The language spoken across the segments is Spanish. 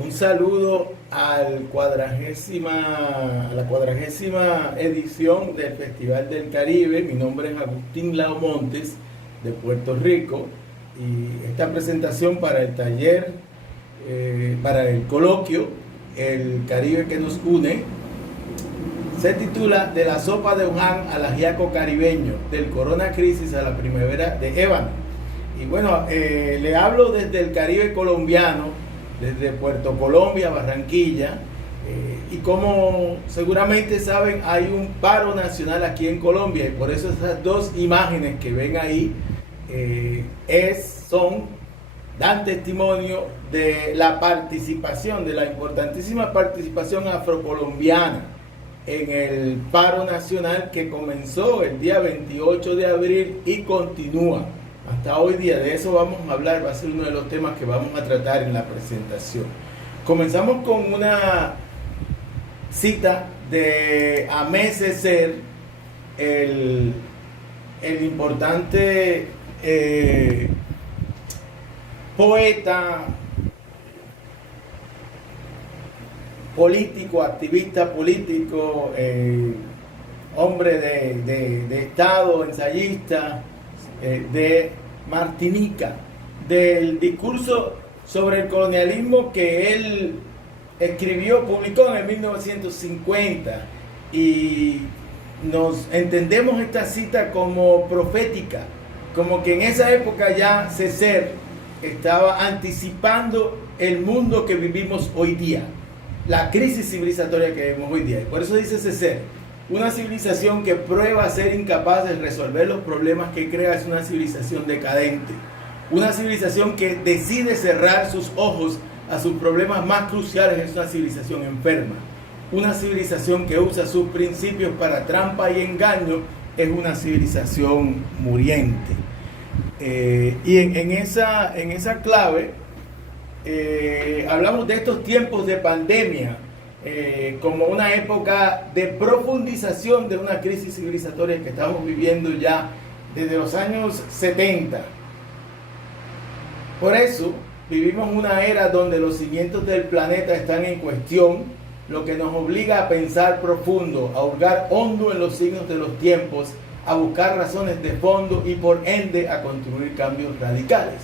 Un saludo a la cuadragésima edición del Festival del Caribe. Mi nombre es Agustín Lao Montes, de Puerto Rico, y esta presentación para el taller, para el coloquio El Caribe que nos une, se titula De la sopa de Wuhan al ajiaco caribeño, del corona crisis a la primavera de ébano. Y bueno, le hablo desde el Caribe colombiano, desde Puerto Colombia, Barranquilla, y como seguramente saben, hay un paro nacional aquí en Colombia, y por eso esas dos imágenes que ven ahí dan testimonio de la participación, de la importantísima participación afrocolombiana en el paro nacional que comenzó el día 28 de abril y continúa hasta hoy día. De eso vamos a hablar, va a ser uno de los temas que vamos a tratar en la presentación. Comenzamos con una cita de Aimé Césaire, el importante poeta, político, activista político, hombre de Estado, ensayista, de Martinica, del discurso sobre el colonialismo que él publicó en el 1950, y nos entendemos esta cita como profética, como que en esa época ya Césaire estaba anticipando el mundo que vivimos hoy día, la crisis civilizatoria que vivimos hoy día. Y por eso dice Césaire: una civilización que prueba ser incapaz de resolver los problemas que crea es una civilización decadente. Una civilización que decide cerrar sus ojos a sus problemas más cruciales es una civilización enferma. Una civilización que usa sus principios para trampa y engaño es una civilización muriente. Y en esa clave hablamos de estos tiempos de pandemia como una época de profundización de una crisis civilizatoria que estamos viviendo ya desde los años 70. Por eso vivimos una era donde los cimientos del planeta están en cuestión, lo que nos obliga a pensar profundo, a hurgar hondo en los signos de los tiempos, a buscar razones de fondo y por ende a construir cambios radicales.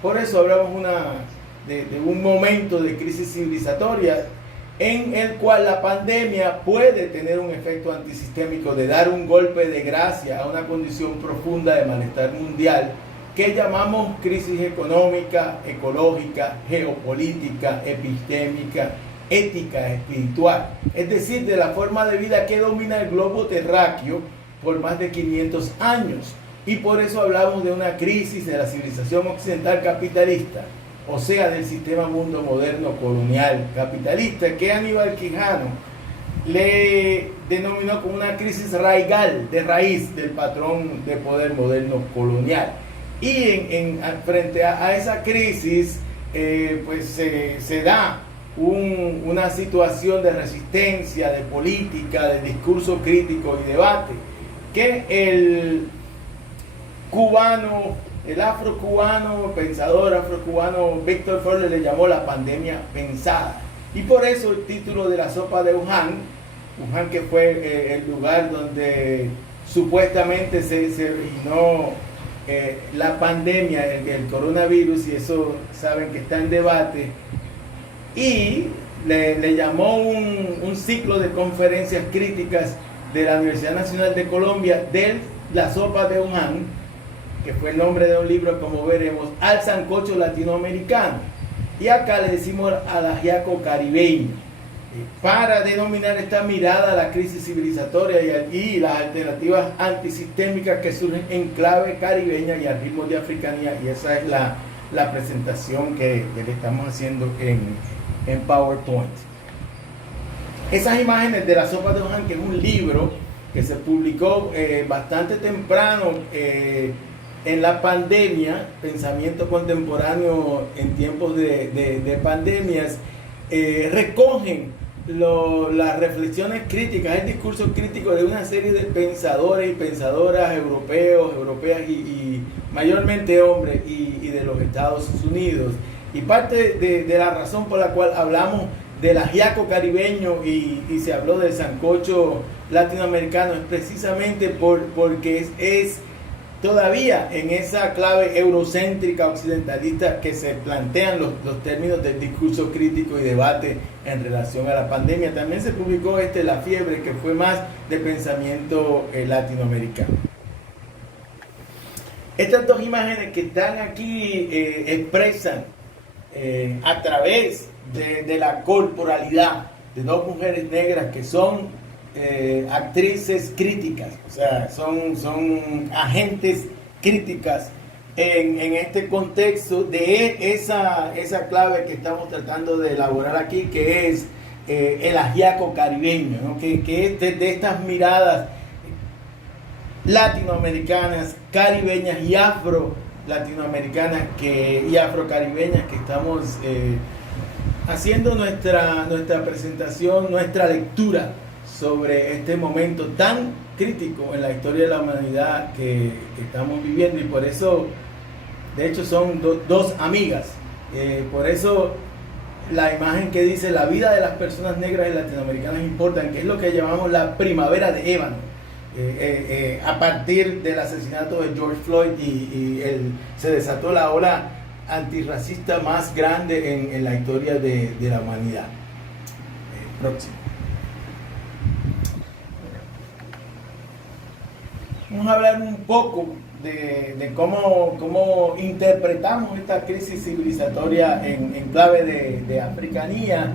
Por eso hablamos de un momento de crisis civilizatoria en el cual la pandemia puede tener un efecto antisistémico de dar un golpe de gracia a una condición profunda de malestar mundial que llamamos crisis económica, ecológica, geopolítica, epistémica, ética, espiritual, es decir, de la forma de vida que domina el globo terráqueo por más de 500 años. Y por eso hablamos de una crisis de la civilización occidental capitalista, o sea, del sistema mundo moderno colonial capitalista, que Aníbal Quijano le denominó como una crisis raigal, de raíz del patrón de poder moderno colonial. Y frente a esa crisis, pues se da una situación de resistencia, de política, de discurso crítico y debate, que el pensador afrocubano Víctor Forley le llamó la pandemia pensada. Y por eso el título de la sopa de Wuhan, que fue el lugar donde supuestamente se originó la pandemia, el coronavirus, y eso saben que está en debate, y le llamó un ciclo de conferencias críticas de la Universidad Nacional de Colombia de la sopa de Wuhan, que fue el nombre de un libro, como veremos, al sancocho latinoamericano. Y acá le decimos al ajiaco caribeño, para denominar esta mirada a la crisis civilizatoria y las alternativas antisistémicas que surgen en clave caribeña y al ritmo de africanía. Y esa es la presentación que le estamos haciendo en PowerPoint. Esas imágenes de la sopa de Wuhan, que es un libro que se publicó bastante temprano en la pandemia, pensamiento contemporáneo en tiempos de pandemias, recogen las reflexiones críticas, el discurso crítico de una serie de pensadores y pensadoras europeas y mayormente hombres y de los Estados Unidos, Y parte de la razón por la cual hablamos del ajiaco caribeño y se habló del sancocho latinoamericano es precisamente porque es todavía en esa clave eurocéntrica occidentalista que se plantean los términos del discurso crítico y debate en relación a la pandemia. También se publicó La Fiebre, que fue más de pensamiento latinoamericano. Estas dos imágenes que están aquí expresan a través de la corporalidad de dos mujeres negras que son actrices críticas, o sea, son agentes críticas en este contexto de esa clave que estamos tratando de elaborar aquí, que es el ajiaco caribeño, ¿no? que es de estas miradas latinoamericanas, caribeñas y afro-latinoamericanas y afrocaribeñas que estamos haciendo nuestra presentación, nuestra lectura sobre este momento tan crítico en la historia de la humanidad que estamos viviendo. Y por eso, de hecho, son dos amigas. Por eso la imagen que dice la vida de las personas negras y latinoamericanas importa, que es lo que llamamos la primavera de ébano, a partir del asesinato de George Floyd se desató la ola antirracista más grande en la historia de la humanidad. Próximo. Vamos a hablar un poco de cómo interpretamos esta crisis civilizatoria en clave de africanía,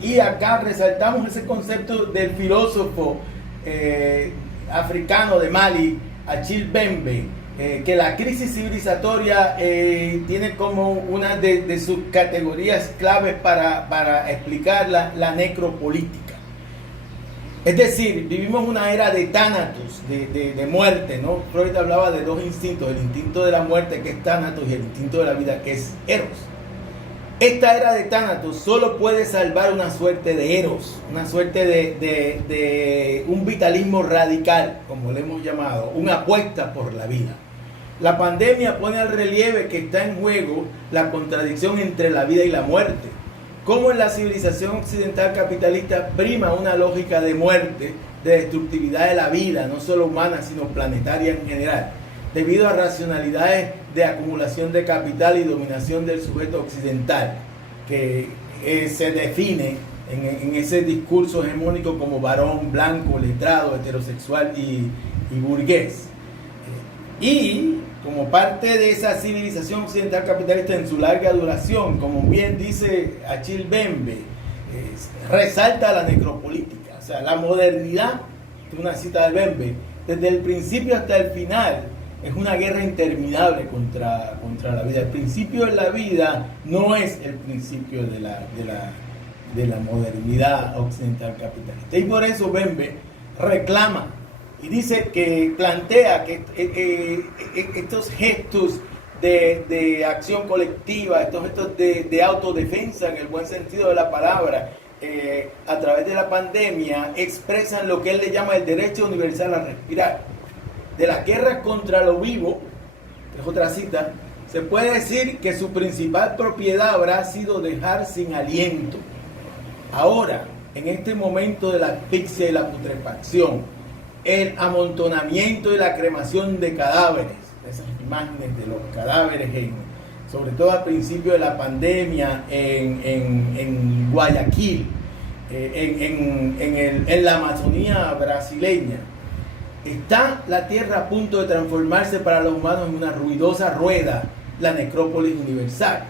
y acá resaltamos ese concepto del filósofo africano de Mali, Achille Mbembe, que la crisis civilizatoria tiene como una de sus categorías claves para explicarla, la necropolítica. Es decir, vivimos una era de tánatos, de muerte, ¿no? Freud hablaba de dos instintos, el instinto de la muerte, que es tánatos, y el instinto de la vida, que es eros. Esta era de tánatos solo puede salvar una suerte de eros, una suerte de un vitalismo radical, como le hemos llamado, una apuesta por la vida. La pandemia pone al relieve que está en juego la contradicción entre la vida y la muerte. Cómo en la civilización occidental capitalista prima una lógica de muerte, de destructividad de la vida, no solo humana, sino planetaria en general, debido a racionalidades de acumulación de capital y dominación del sujeto occidental, que se define en ese discurso hegemónico como varón, blanco, letrado, heterosexual y burgués. Y como parte de esa civilización occidental capitalista en su larga duración, como bien dice Achille Mbembe, resalta la necropolítica, o sea, la modernidad, es una cita de Mbembe, desde el principio hasta el final, es una guerra interminable contra la vida. El principio de la vida no es el principio de la modernidad occidental capitalista. Y por eso Mbembe reclama y dice que plantea que estos gestos de acción colectiva, estos gestos de autodefensa en el buen sentido de la palabra, a través de la pandemia, expresan lo que él le llama el derecho universal a respirar. De las guerras contra lo vivo, que es otra cita, se puede decir que su principal propiedad habrá sido dejar sin aliento. Ahora, en este momento de la asfixia y la putrefacción, el amontonamiento y la cremación de cadáveres, esas imágenes de los cadáveres, sobre todo al principio de la pandemia en Guayaquil, en la Amazonía brasileña, está la tierra a punto de transformarse para los humanos en una ruidosa rueda, la necrópolis universal.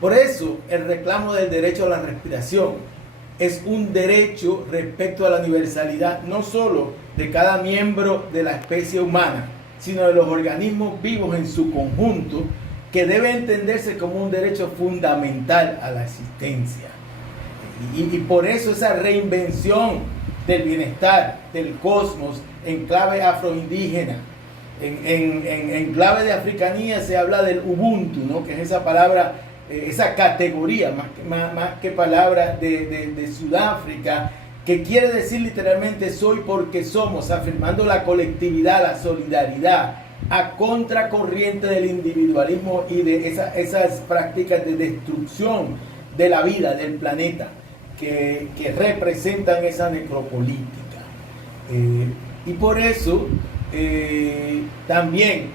Por eso, el reclamo del derecho a la respiración es un derecho respecto a la universalidad, no solo de cada miembro de la especie humana, sino de los organismos vivos en su conjunto, que debe entenderse como un derecho fundamental a la existencia. Y por eso esa reinvención del bienestar, del cosmos, en clave afroindígena, en clave de africanía se habla del Ubuntu, ¿no? Que es esa palabra, esa categoría, más que palabra de Sudáfrica, que quiere decir literalmente soy porque somos, afirmando la colectividad, la solidaridad, a contracorriente del individualismo y de esas prácticas de destrucción de la vida, del planeta, que representan esa necropolítica. Y por eso también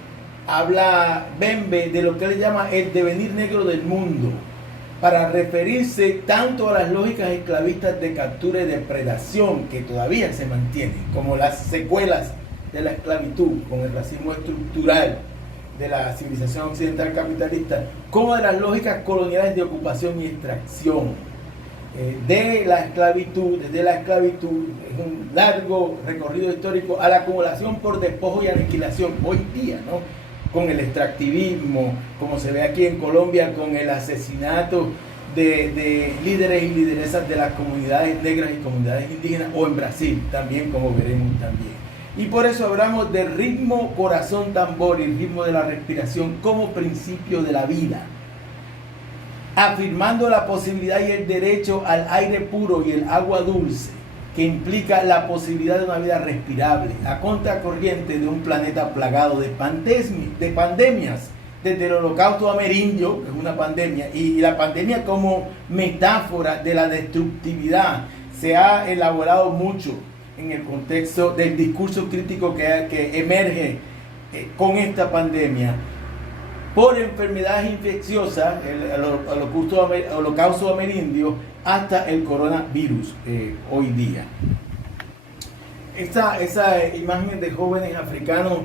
habla Bembe de lo que él llama el devenir negro del mundo, para referirse tanto a las lógicas esclavistas de captura y depredación que todavía se mantienen, como las secuelas de la esclavitud, con el racismo estructural de la civilización occidental capitalista, como de las lógicas coloniales de ocupación y extracción. Desde la esclavitud, es un largo recorrido histórico a la acumulación por despojo y aniquilación hoy día, ¿no? Con el extractivismo, como se ve aquí en Colombia, con el asesinato de líderes y lideresas de las comunidades negras y comunidades indígenas, o en Brasil también, como veremos también. Y por eso hablamos de ritmo, corazón, tambor y ritmo de la respiración como principio de la vida, afirmando la posibilidad y el derecho al aire puro y el agua dulce, que implica la posibilidad de una vida respirable, a contracorriente de un planeta plagado de pandemias, desde el holocausto amerindio, que es una pandemia, y la pandemia como metáfora de la destructividad, se ha elaborado mucho en el contexto del discurso crítico que emerge con esta pandemia, por enfermedades infecciosas, el holocausto amerindio, hasta el coronavirus hoy día. Esa imagen de jóvenes africanos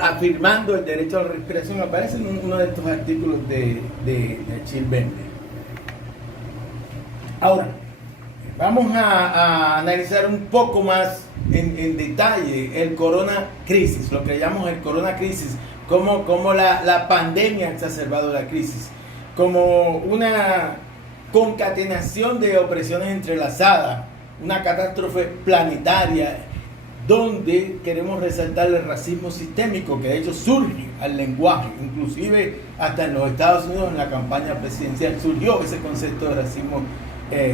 afirmando el derecho a la respiración aparece en uno de estos artículos de Achille Bembe. Ahora, vamos a analizar un poco más en detalle el corona crisis, lo que llamamos el corona crisis, como la pandemia ha exacerbado la crisis, como una concatenación de opresiones entrelazadas, una catástrofe planetaria, donde queremos resaltar el racismo sistémico, que de hecho surge al lenguaje, inclusive hasta en los Estados Unidos, en la campaña presidencial, surgió ese concepto de racismo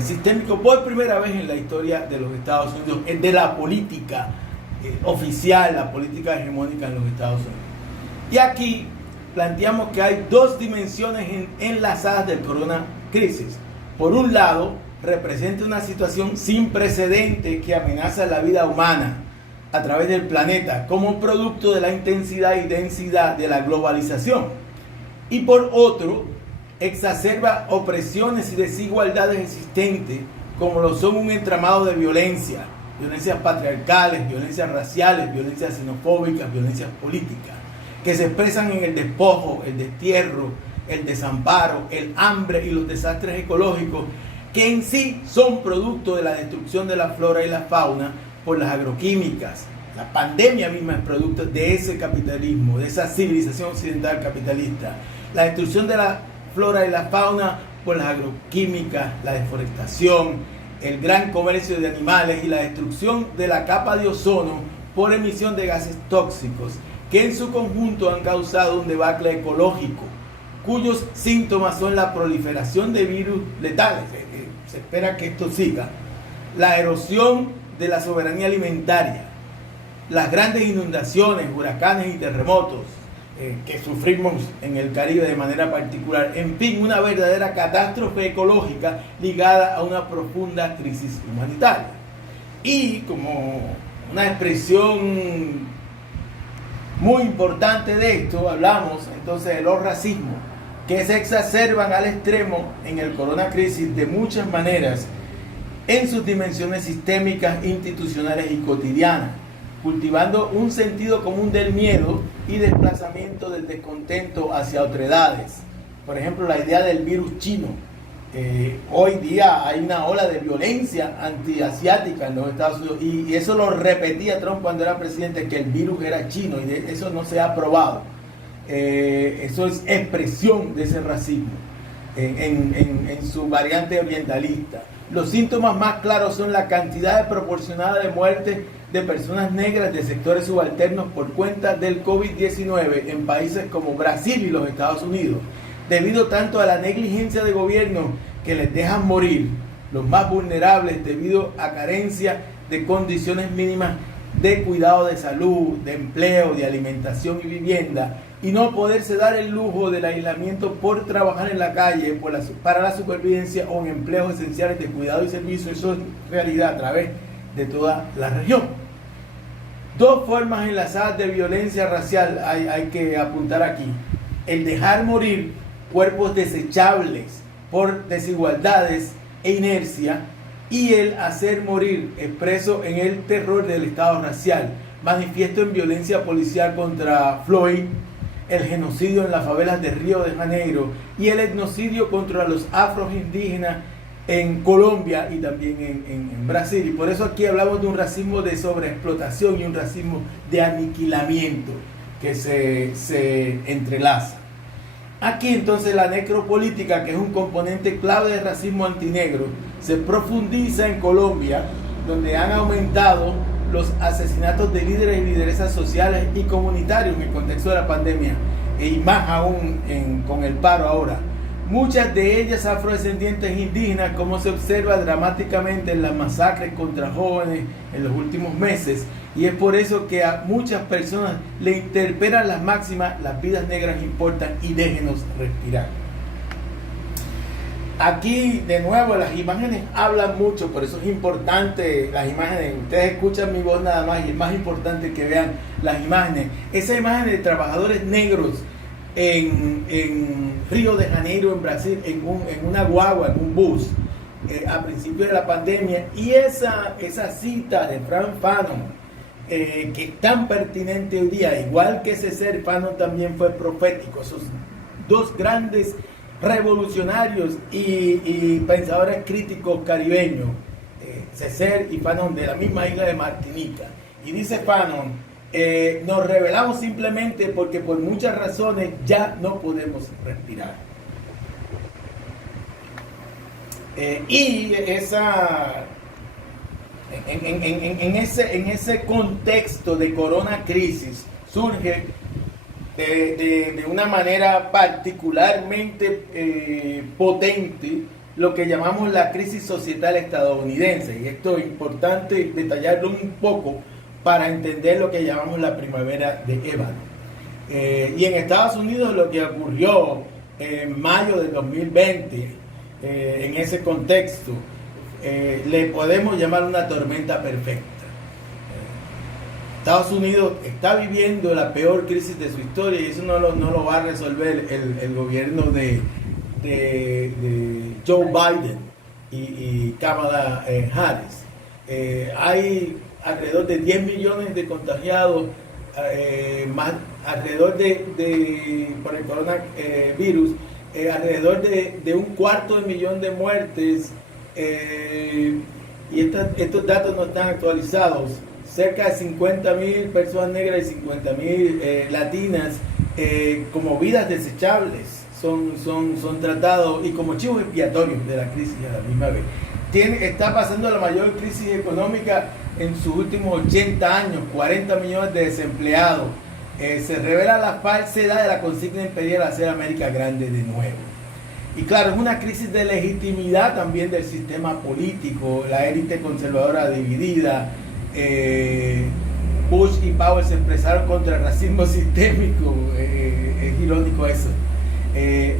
sistémico por primera vez en la historia de los Estados Unidos, de la política oficial, la política hegemónica en los Estados Unidos. Y aquí planteamos que hay dos dimensiones enlazadas del corona crisis. Por un lado, representa una situación sin precedente que amenaza la vida humana a través del planeta como producto de la intensidad y densidad de la globalización. Y por otro, exacerba opresiones y desigualdades existentes, como lo son un entramado de violencias patriarcales, violencias raciales, violencias xenofóbicas, violencias políticas, que se expresan en el despojo, el destierro, el desamparo, el hambre y los desastres ecológicos, que en sí son producto de la destrucción de la flora y la fauna por las agroquímicas. La pandemia misma es producto de ese capitalismo, de esa civilización occidental capitalista. La destrucción de la flora y la fauna por las agroquímicas, la deforestación, el gran comercio de animales y la destrucción de la capa de ozono por emisión de gases tóxicos, que en su conjunto han causado un debacle ecológico, cuyos síntomas son la proliferación de virus letales, se espera que esto siga, la erosión de la soberanía alimentaria, las grandes inundaciones, huracanes y terremotos que sufrimos en el Caribe de manera particular, en fin, una verdadera catástrofe ecológica ligada a una profunda crisis humanitaria. Y como una expresión muy importante de esto, hablamos entonces de los racismos, que se exacerban al extremo en el corona crisis de muchas maneras en sus dimensiones sistémicas, institucionales y cotidianas, cultivando un sentido común del miedo y desplazamiento del descontento hacia otredades. Por ejemplo, la idea del virus chino. Hoy día hay una ola de violencia antiasiática en los Estados Unidos, y eso lo repetía Trump cuando era presidente, que el virus era chino, y eso no se ha probado. Eso es expresión de ese racismo en su variante orientalista. Los síntomas más claros son la cantidad desproporcionada de muertes de personas negras de sectores subalternos por cuenta del COVID-19 en países como Brasil y los Estados Unidos, debido tanto a la negligencia de gobiernos que les dejan morir los más vulnerables debido a carencia de condiciones mínimas de cuidado de salud, de empleo, de alimentación y vivienda, y no poderse dar el lujo del aislamiento por trabajar en la calle para la supervivencia o en empleos esenciales de cuidado y servicio. Eso es realidad a través de toda la región. Dos formas enlazadas de violencia racial hay que apuntar aquí: el dejar morir cuerpos desechables por desigualdades e inercia, y el hacer morir expreso en el terror del Estado racial, manifiesto en violencia policial contra Floyd, el genocidio en las favelas de Río de Janeiro y el etnocidio contra los afroindígenas en Colombia y también en Brasil. Y por eso aquí hablamos de un racismo de sobreexplotación y un racismo de aniquilamiento que se entrelaza. Aquí entonces la necropolítica, que es un componente clave del racismo antinegro, se profundiza en Colombia, donde han aumentado los asesinatos de líderes y lideresas sociales y comunitarios en el contexto de la pandemia, y más aún con el paro ahora. Muchas de ellas afrodescendientes indígenas, como se observa dramáticamente en las masacres contra jóvenes en los últimos meses, y es por eso que a muchas personas le interpelan las máximas: las vidas negras importan y déjenos respirar. Aquí de nuevo las imágenes hablan mucho, por eso es importante las imágenes. Ustedes escuchan mi voz nada más y es más importante que vean las imágenes. Esa imagen de trabajadores negros en Río de Janeiro, en Brasil, en una guagua, en un bus, a principios de la pandemia, y esa cita de Frantz Fanon, que es tan pertinente hoy día, igual que Césaire, Fanon también fue profético. Esos dos grandes revolucionarios y pensadores críticos caribeños, Césaire y Fanon, de la misma isla de Martinica. Y dice Fanon: nos rebelamos simplemente porque por muchas razones ya no podemos respirar. En ese contexto de corona crisis surge de una manera particularmente potente lo que llamamos la crisis societal estadounidense, y esto es importante detallarlo un poco para entender lo que llamamos la primavera de ébano. Y en Estados Unidos lo que ocurrió en mayo del 2020, en ese contexto, le podemos llamar una tormenta perfecta. Estados Unidos está viviendo la peor crisis de su historia, y eso no lo va a resolver el gobierno de Joe Biden y Kamala Harris. Hay alrededor de 10 millones de contagiados, más alrededor por el coronavirus, alrededor de 250,000 de muertes, y estos datos no están actualizados. Cerca de 50,000 personas negras y 50,000 latinas como vidas desechables son tratados y como chivos expiatorios de la crisis a la misma vez. Está pasando la mayor crisis económica en sus últimos 80 años, 40 millones de desempleados. Se revela la falsedad de la consigna imperial de hacer América grande de nuevo. Y claro, es una crisis de legitimidad también del sistema político, la élite conservadora dividida. Bush y Powell se expresaron contra el racismo sistémico, es irónico eso.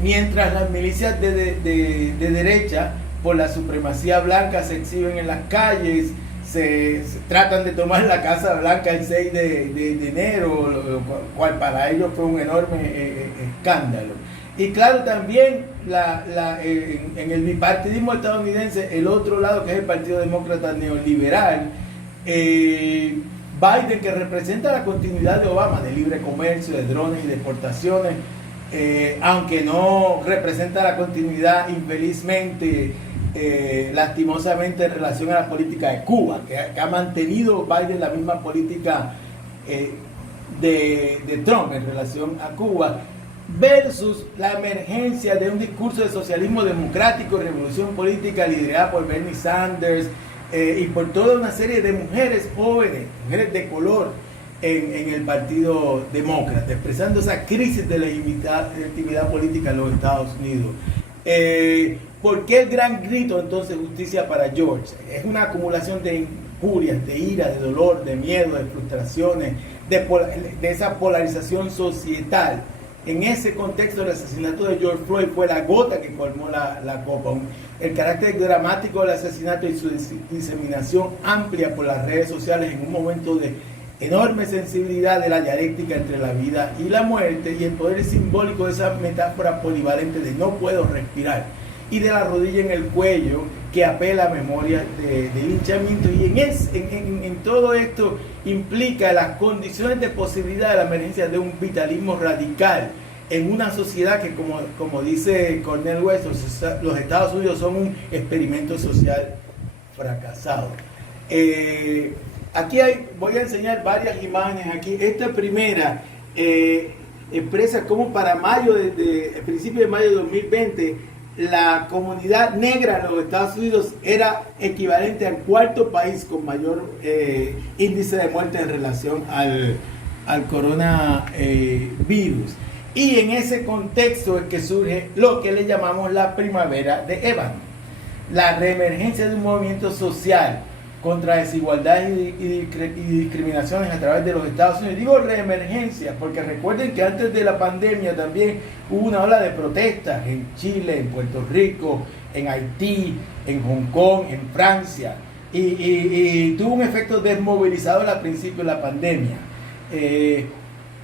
Mientras las milicias de derecha por la supremacía blanca se exhiben en las calles, se tratan de tomar la Casa Blanca el 6 de enero, lo cual para ellos fue un enorme escándalo. Y claro, también en el bipartidismo estadounidense, el otro lado, que es el Partido Demócrata Neoliberal, Biden, que representa la continuidad de Obama, de libre comercio, de drones y de exportaciones, aunque no representa la continuidad, infelizmente, lastimosamente, en relación a la política de Cuba, que ha mantenido Biden la misma política de Trump en relación a Cuba, versus la emergencia de un discurso de socialismo democrático, revolución política liderada por Bernie Sanders, y por toda una serie de mujeres jóvenes, mujeres de color en el Partido Demócrata, expresando esa crisis de legitimidad política en los Estados Unidos. ¿Por qué el gran grito entonces justicia para George? Es una acumulación de injurias, de ira, de dolor, de miedo, de frustraciones, de esa polarización societal. En ese contexto, el asesinato de George Floyd fue la gota que colmó la copa. El carácter dramático del asesinato y su diseminación amplia por las redes sociales en un momento de enorme sensibilidad de la dialéctica entre la vida y la muerte, y el poder simbólico de esa metáfora polivalente de no puedo respirar, y de la rodilla en el cuello que apela a memoria de linchamiento. Y en todo esto implica las condiciones de posibilidad de la emergencia de un vitalismo radical en una sociedad que, como dice Cornel West, los Estados Unidos son un experimento social fracasado. Aquí voy a enseñar varias imágenes aquí. Esta primera expresa cómo para el principio de mayo de 2020, la comunidad negra en los Estados Unidos era equivalente al cuarto país con mayor índice de muerte en relación al coronavirus. Y en ese contexto es que surge lo que le llamamos la primavera de ébano, la reemergencia de un movimiento social contra desigualdades y discriminaciones a través de los Estados Unidos. Digo reemergencia porque recuerden que antes de la pandemia también hubo una ola de protestas en Chile, en Puerto Rico, en Haití, en Hong Kong, en Francia, y tuvo un efecto desmovilizador al principio de la pandemia.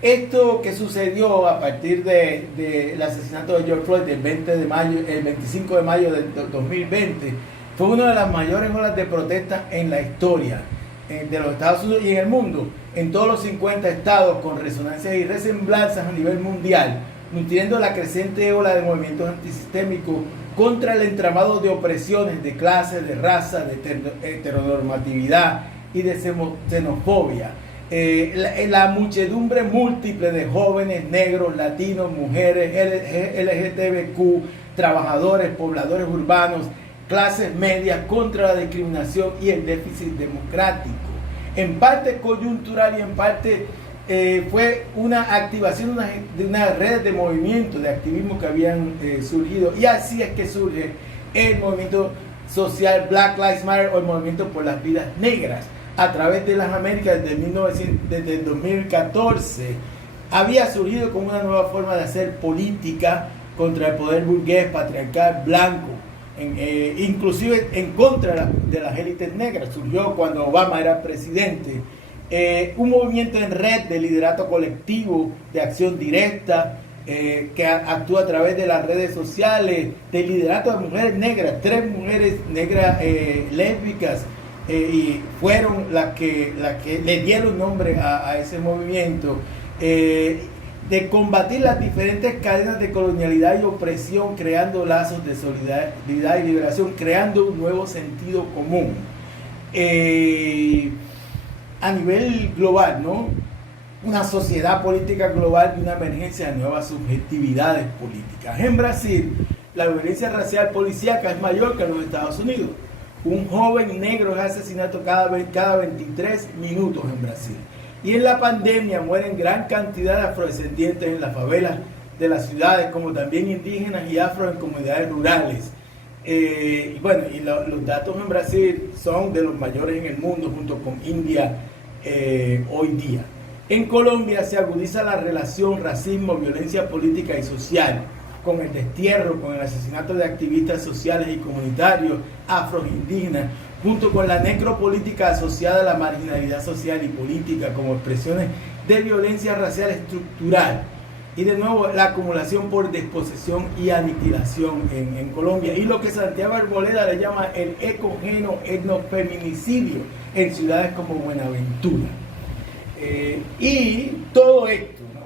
Esto que sucedió a partir del asesinato de George Floyd el 25 de mayo de 2020 fue una de las mayores olas de protesta en la historia de los Estados Unidos y en el mundo, en todos los 50 estados, con resonancias y resemblanzas a nivel mundial, nutriendo la creciente ola de movimientos antisistémicos contra el entramado de opresiones de clase, de raza, de heteronormatividad y de xenofobia. La muchedumbre múltiple de jóvenes, negros, latinos, mujeres, LGTBQ, trabajadores, pobladores urbanos, clases medias contra la discriminación y el déficit democrático, en parte coyuntural y en parte fue una activación de una red de movimientos de activismo que habían surgido, y así es que surge el movimiento social Black Lives Matter o el movimiento por las vidas negras a través de las Américas desde el 2014. Había surgido como una nueva forma de hacer política contra el poder burgués, patriarcal, blanco, inclusive en contra de las élites negras. Surgió cuando Obama era presidente, un movimiento en red de liderato colectivo, de acción directa, que actúa a través de las redes sociales, de liderato de mujeres negras, 3 mujeres negras lésbicas, y fueron las que le dieron nombre a ese movimiento, de combatir las diferentes cadenas de colonialidad y opresión, creando lazos de solidaridad y liberación, creando un nuevo sentido común a nivel global, ¿no? Una sociedad política global y una emergencia de nuevas subjetividades políticas. En Brasil, la violencia racial policíaca es mayor que en los Estados Unidos. Un joven negro es asesinado cada 23 minutos en Brasil. Y en la pandemia mueren gran cantidad de afrodescendientes en las favelas de las ciudades, como también indígenas y afro en comunidades rurales. Los datos en Brasil son de los mayores en el mundo, junto con India hoy día. En Colombia se agudiza la relación racismo, violencia política y social, con el destierro, con el asesinato de activistas sociales y comunitarios afroindígenas, junto con la necropolítica asociada a la marginalidad social y política como expresiones de violencia racial estructural. Y de nuevo la acumulación por desposesión y aniquilación en Colombia, y lo que Santiago Arboleda le llama el ecogeno etnofeminicidio en ciudades como Buenaventura. Y todo esto, ¿no?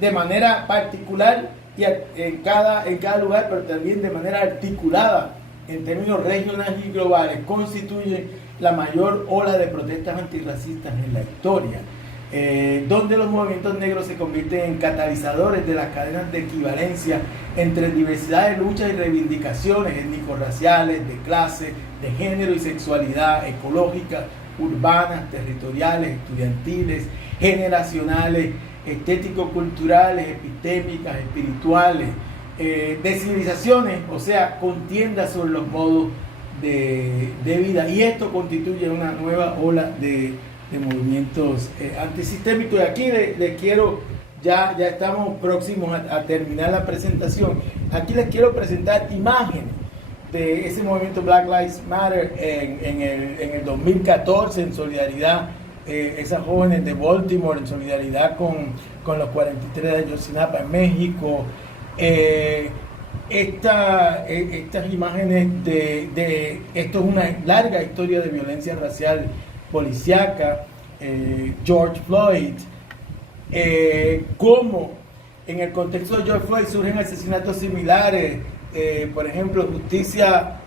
De manera particular y en cada lugar, pero también de manera articulada en términos regionales y globales, constituye la mayor ola de protestas antirracistas en la historia, donde los movimientos negros se convierten en catalizadores de las cadenas de equivalencia entre diversidad de luchas y reivindicaciones étnico-raciales, de clase, de género y sexualidad, ecológicas, urbanas, territoriales, estudiantiles, generacionales, estético-culturales, epistémicas, espirituales, de civilizaciones, o sea, contiendas sobre los modos de vida, y esto constituye una nueva ola de movimientos antisistémicos. Y aquí les quiero, ya estamos próximos a terminar la presentación, aquí les quiero presentar imágenes de ese movimiento Black Lives Matter en el 2014, en solidaridad, esas jóvenes de Baltimore, en solidaridad con los 43 de Ayotzinapa en México. Estas imágenes esto es una larga historia de violencia racial policíaca, George Floyd, cómo en el contexto de George Floyd surgen asesinatos similares, por ejemplo, justicia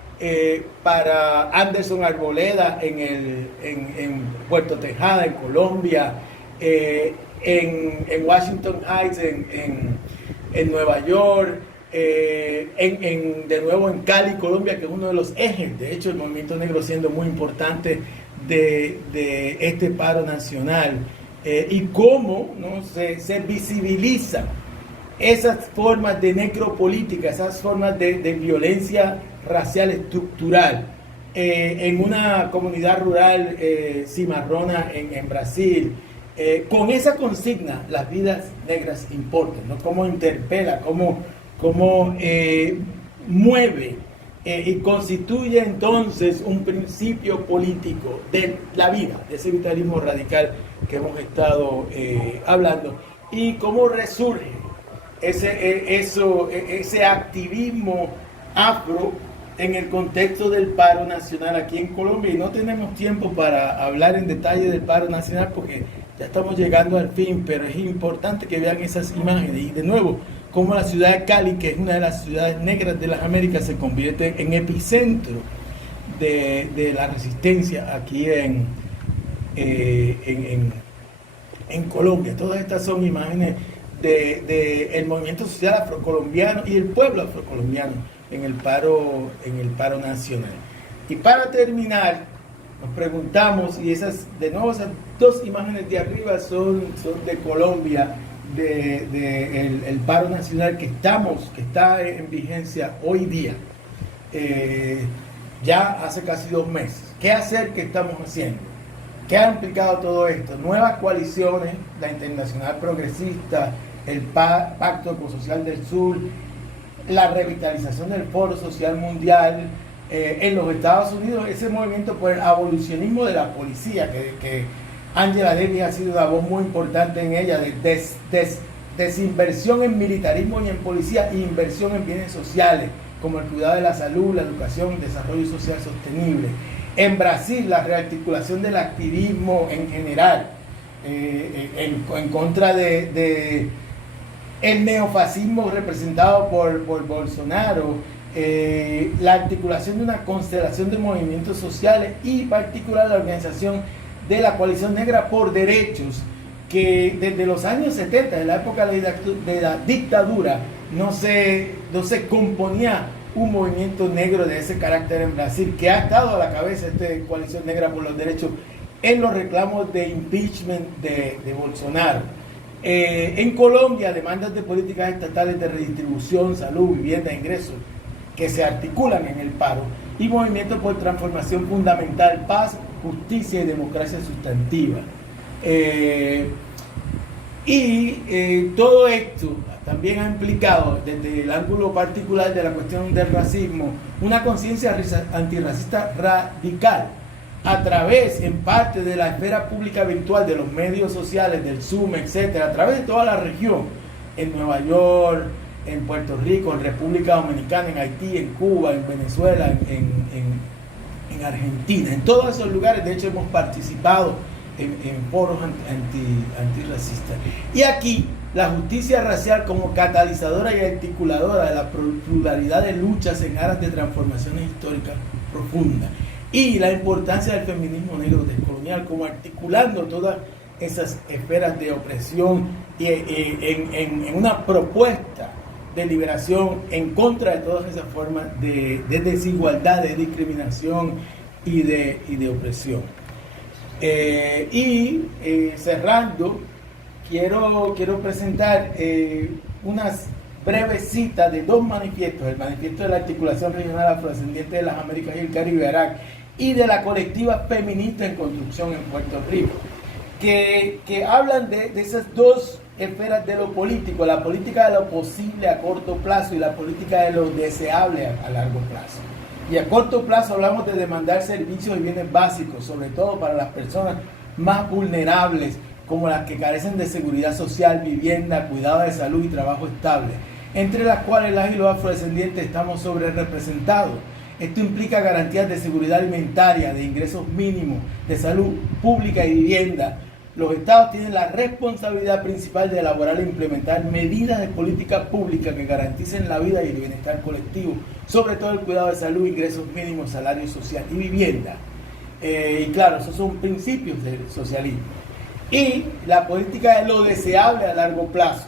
para Anderson Arboleda en Puerto Tejada, en Colombia, en Washington Heights, en Nueva York, de nuevo en Cali, Colombia, que es uno de los ejes, de hecho, el movimiento negro siendo muy importante de este paro nacional, y cómo, ¿no?, se visibiliza esas formas de necropolítica, esas formas de violencia racial estructural en una comunidad rural cimarrona en Brasil, con esa consigna, las vidas negras importan, ¿no? Cómo interpela, cómo mueve y constituye entonces un principio político de la vida, de ese vitalismo radical que hemos estado hablando, y cómo resurge ese activismo afro en el contexto del paro nacional aquí en Colombia. Y no tenemos tiempo para hablar en detalle del paro nacional porque ya estamos llegando al fin, pero es importante que vean esas imágenes. Y de nuevo, cómo la ciudad de Cali, que es una de las ciudades negras de las Américas, se convierte en epicentro de la resistencia aquí en Colombia. Todas estas son imágenes del movimiento social afrocolombiano y el pueblo afrocolombiano en el paro nacional. Y para terminar, nos preguntamos, y esas dos imágenes de arriba son de Colombia, el paro nacional que está en vigencia hoy día, ya hace casi 2 meses. ¿Qué hacer? ¿Qué estamos haciendo? ¿Qué ha implicado todo esto? Nuevas coaliciones, la Internacional Progresista, el Pacto Ecosocial del Sur, la revitalización del Foro Social Mundial, en los Estados Unidos, ese movimiento por el abolicionismo de la policía, que Angela Davis ha sido una voz muy importante en ella, de desinversión en militarismo y en policía, e inversión en bienes sociales, como el cuidado de la salud, la educación, el desarrollo social sostenible. En Brasil, la rearticulación del activismo en general, en contra de el neofascismo representado por Bolsonaro, la articulación de una constelación de movimientos sociales, y en particular la organización de la Coalición Negra por Derechos, que desde los años 70, de la época de la dictadura, no se componía un movimiento negro de ese carácter en Brasil, que ha estado a la cabeza de esta Coalición Negra por los Derechos en los reclamos de impeachment de Bolsonaro. En Colombia, demandas de políticas estatales de redistribución, salud, vivienda, ingresos, que se articulan en el paro, y movimientos por transformación fundamental, paz, justicia y democracia sustantiva. Todo esto también ha implicado, desde el ángulo particular de la cuestión del racismo, una conciencia antirracista radical, a través, en parte, de la esfera pública virtual, de los medios sociales, del Zoom, etcétera, a través de toda la región, en Nueva York, en Puerto Rico, en República Dominicana, en Haití, en Cuba, en Venezuela, en Argentina, en todos esos lugares. De hecho, hemos participado en foros antirracistas. Y aquí, la justicia racial como catalizadora y articuladora de la pluralidad de luchas en aras de transformaciones históricas profundas. Y la importancia del feminismo negro descolonial como articulando todas esas esferas de opresión y en una propuesta de liberación en contra de todas esas formas de desigualdad, de discriminación y de opresión. Cerrando, quiero presentar breve cita de dos manifiestos, el manifiesto de la Articulación Regional Afrodescendiente de las Américas y el Caribe, ARAC, y de la colectiva feminista en construcción en Puerto Rico, que hablan de esas dos esferas de lo político, la política de lo posible a corto plazo y la política de lo deseable a largo plazo. Y a corto plazo hablamos de demandar servicios y bienes básicos, sobre todo para las personas más vulnerables, como las que carecen de seguridad social, vivienda, cuidado de salud y trabajo estable, entre las cuales las y los afrodescendientes estamos sobre representados. Esto implica garantías de seguridad alimentaria, de ingresos mínimos, de salud pública y vivienda. Los estados tienen la responsabilidad principal de elaborar e implementar medidas de política pública que garanticen la vida y el bienestar colectivo, sobre todo el cuidado de salud, ingresos mínimos, salario social y vivienda. Y claro, esos son principios del socialismo. Y la política de lo deseable a largo plazo.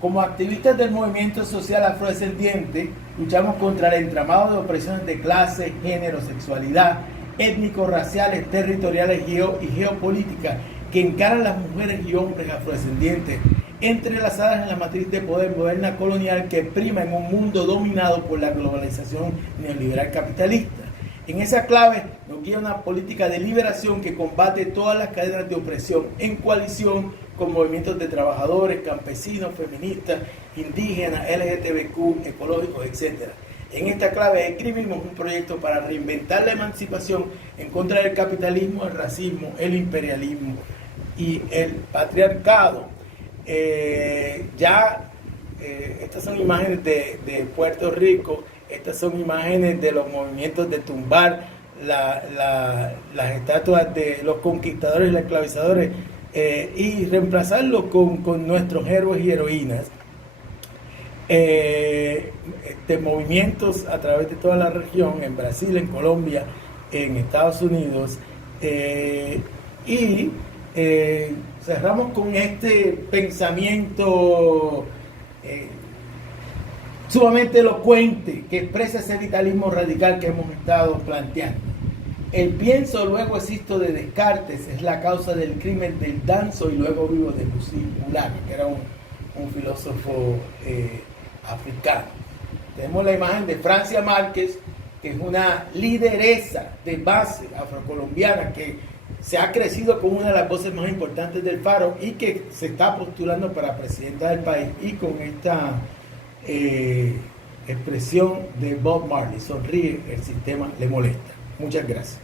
Como activistas del movimiento social afrodescendiente, luchamos contra el entramado de opresiones de clase, género, sexualidad, étnicos, raciales, territoriales y geopolíticas que encaran las mujeres y hombres afrodescendientes, entrelazadas en la matriz de poder moderna colonial que prima en un mundo dominado por la globalización neoliberal capitalista. En esa clave nos guía una política de liberación que combate todas las cadenas de opresión en coalición con movimientos de trabajadores, campesinos, feministas, indígenas, LGTBQ, ecológicos, etc. En esta clave escribimos un proyecto para reinventar la emancipación en contra del capitalismo, el racismo, el imperialismo y el patriarcado. Estas son imágenes de Puerto Rico. Estas son imágenes de los movimientos de tumbar las estatuas de los conquistadores y los esclavizadores y reemplazarlos con nuestros héroes y heroínas. Movimientos a través de toda la región, en Brasil, en Colombia, en Estados Unidos. Cerramos con este pensamiento sumamente elocuente que expresa ese vitalismo radical que hemos estado planteando. El pienso luego existo de Descartes es la causa del crimen del danzo y luego vivo de Lucy Bulaga, que era un filósofo africano. Tenemos la imagen de Francia Márquez, que es una lideresa de base afrocolombiana que se ha crecido como una de las voces más importantes del Faro y que se está postulando para presidenta del país, y con esta expresión de Bob Marley: sonríe, el sistema le molesta. Muchas gracias.